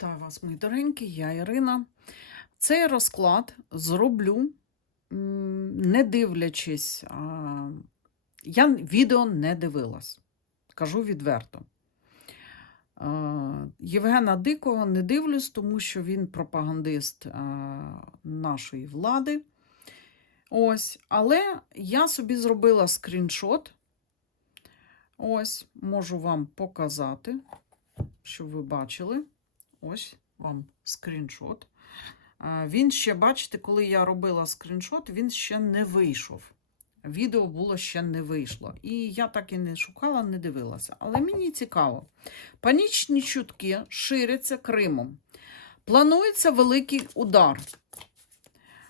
Вітаю вас, мої доренькі, я Ірина. Цей розклад зроблю, не дивлячись, я відео не дивилась, кажу відверто. Євгена Дикого не дивлюсь, тому що він пропагандист нашої влади. Ось, але я собі зробила скріншот. Ось, можу вам показати, щоб ви бачили. Ось вам скріншот. Він ще, бачите, коли я робила скріншот, він ще не вийшов. Відео було ще не вийшло. І я так і не шукала, не дивилася. Але мені цікаво. Панічні чутки ширяться Кримом. Планується великий удар.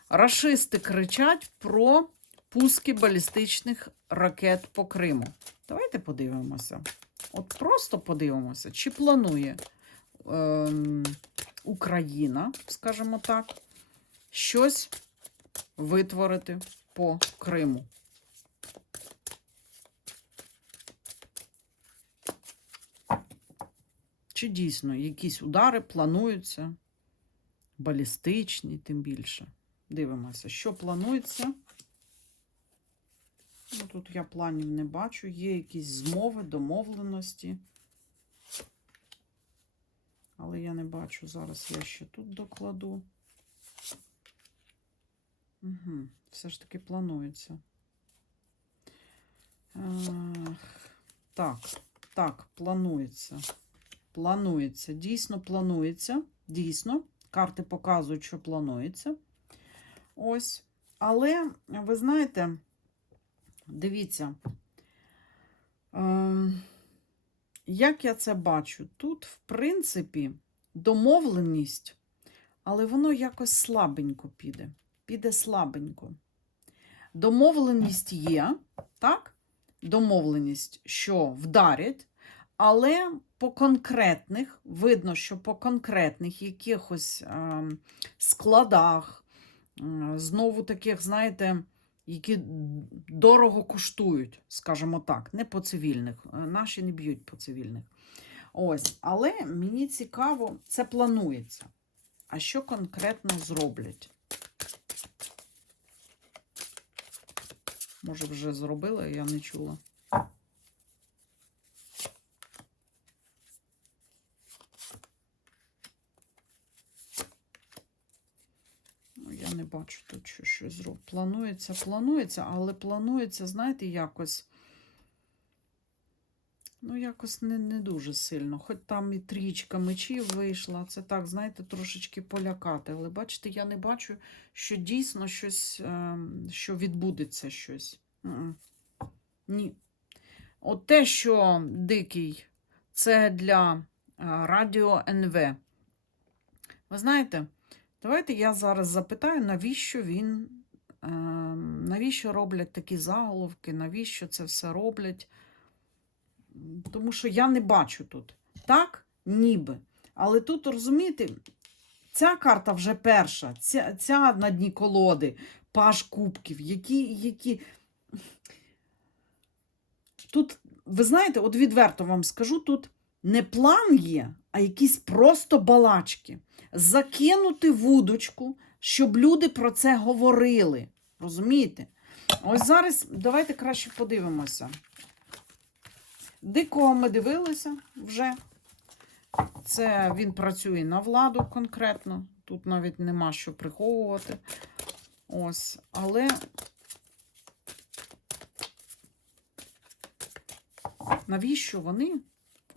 Рашисти кричать про пуски балістичних ракет по Криму. Давайте подивимося. От просто подивимося, чи планує ем, Україна, скажімо так, щось витворити по Криму. Чи дійсно якісь удари плануються, балістичні, тим більше. Дивимося, що планується. Ну, тут я планів не бачу, є якісь змови, домовленості. Але я не бачу. Зараз я ще тут докладу. Угу, все ж таки планується. Ех, Так, так, планується. Планується. Дійсно планується. Дійсно. Карти показують, що планується. Ось. Але, ви знаєте, дивіться, ем, як я це бачу, тут, в принципі, домовленість, але воно якось слабенько піде. Піде слабенько. Домовленість є, так? Домовленість, що вдарять, але по конкретних, видно, що по конкретних якихось е, складах, знову таких, знаєте, які дорого коштують, скажімо так, не по цивільних. Е, Наші не б'ють по цивільних. Ось, але мені цікаво, це планується. А що конкретно зроблять? Може, вже зробила, я не чула. Ну, я не бачу тут, що щось зроб. Планується, планується, але планується, знаєте, якось. Ну, якось не, не дуже сильно. Хоч там і трічка мечів вийшла. Це так, знаєте, трошечки полякати. Але бачите, я не бачу, що дійсно щось, е, що відбудеться щось. Ні. От те, що дикий, це для е, радіо НВ. Ви знаєте, давайте я зараз запитаю, навіщо він, е, навіщо роблять такі заголовки, навіщо це все роблять. Тому що я не бачу тут. Так, ніби. Але тут, розумієте, ця карта вже перша, ця, ця на дні колоди, паш кубків, які, які. Тут, ви знаєте, от відверто вам скажу, тут не план є, а якісь просто балачки. Закинути вудочку, щоб люди про це говорили. Розумієте? Ось зараз давайте краще подивимося. Дикого ми дивилися вже. Це він працює на владу конкретно. Тут навіть нема що приховувати. Ось, але навіщо вони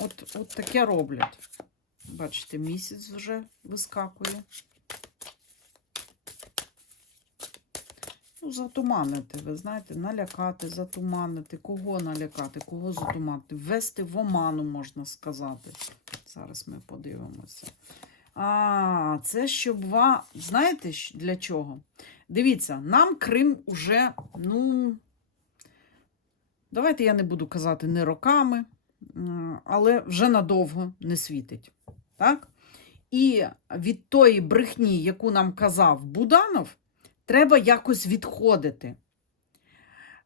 от, от таке роблять? Бачите, місяць вже вискакує. Ну, затуманити, ви знаєте, налякати, затуманити. Кого налякати, кого затуманити? Ввести в оману, можна сказати. Зараз ми подивимося. А, це щоб ва... Знаєте, для чого? Дивіться, нам Крим уже, ну, давайте я не буду казати не роками, але вже надовго не світить. Так? І від тої брехні, яку нам казав Буданов, треба якось відходити.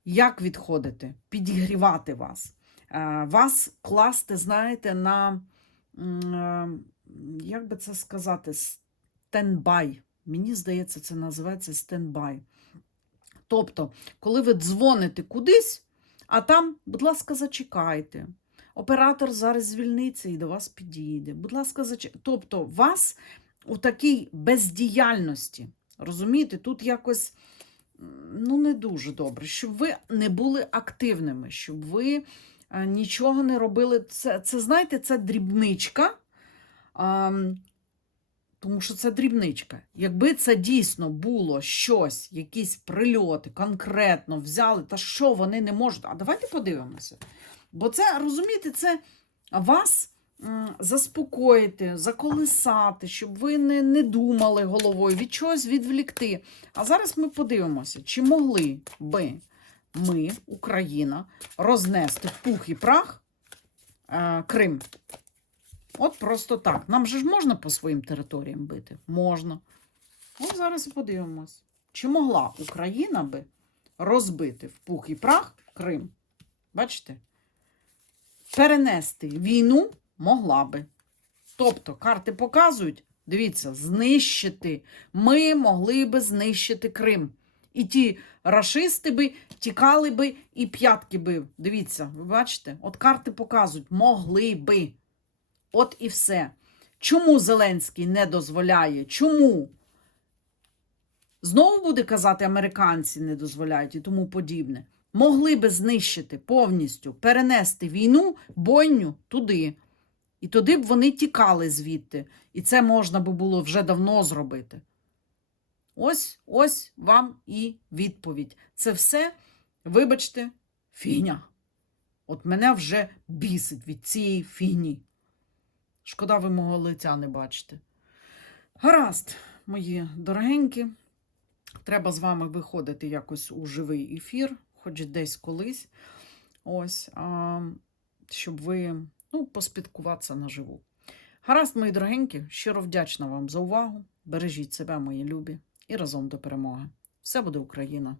Як відходити? Підігрівати вас. Е, Вас класти, знаєте, на е, як би це сказати, стендбай. Мені здається, це називається стендбай. Тобто, коли ви дзвоните кудись, а там, будь ласка, зачекайте. Оператор зараз звільниться і до вас підійде. Будь ласка, зачекайте. Тобто, вас у такій бездіяльності. Розумієте, тут якось ну, не дуже добре, щоб ви не були активними, щоб ви е, нічого не робили. Це, це знаєте, це дрібничка. ам, тому що це дрібничка. Якби це дійсно було щось, якісь прильоти, конкретно взяли, та що вони не можуть. А давайте подивимося. Бо це, розумієте, це вас заспокоїти, заколисати, щоб ви не, не думали головою, від чогось відвлікти. А зараз ми подивимося, чи могли би ми, Україна, рознести в пух і прах е, Крим. От просто так. Нам же ж можна по своїм територіям бити? Можна. От зараз і подивимось. Чи могла Україна би розбити в пух і прах Крим? Бачите? Перенести війну могла би. Тобто, карти показують, дивіться, знищити. Ми могли би знищити Крим. І ті рашисти би тікали би і п'ятки би. Дивіться, ви бачите? От карти показують, могли би. От і все. Чому Зеленський не дозволяє? Чому? Знову буде казати, американці не дозволяють і тому подібне. Могли би знищити повністю, перенести війну, бойню туди. І туди б вони тікали звідти. І це можна би було вже давно зробити. Ось ось вам і відповідь. Це все, вибачте, фігня. От мене вже бісить від цієї фігні. Шкода, ви мого лиця не бачите. Гаразд, мої дорогенькі. Треба з вами виходити якось у живий ефір, хоч десь колись. Ось, а, щоб ви ну, поспілкуватися наживу. Гаразд, мої дорогенькі, щиро вдячна вам за увагу. Бережіть себе, мої любі, і разом до перемоги. Все буде Україна!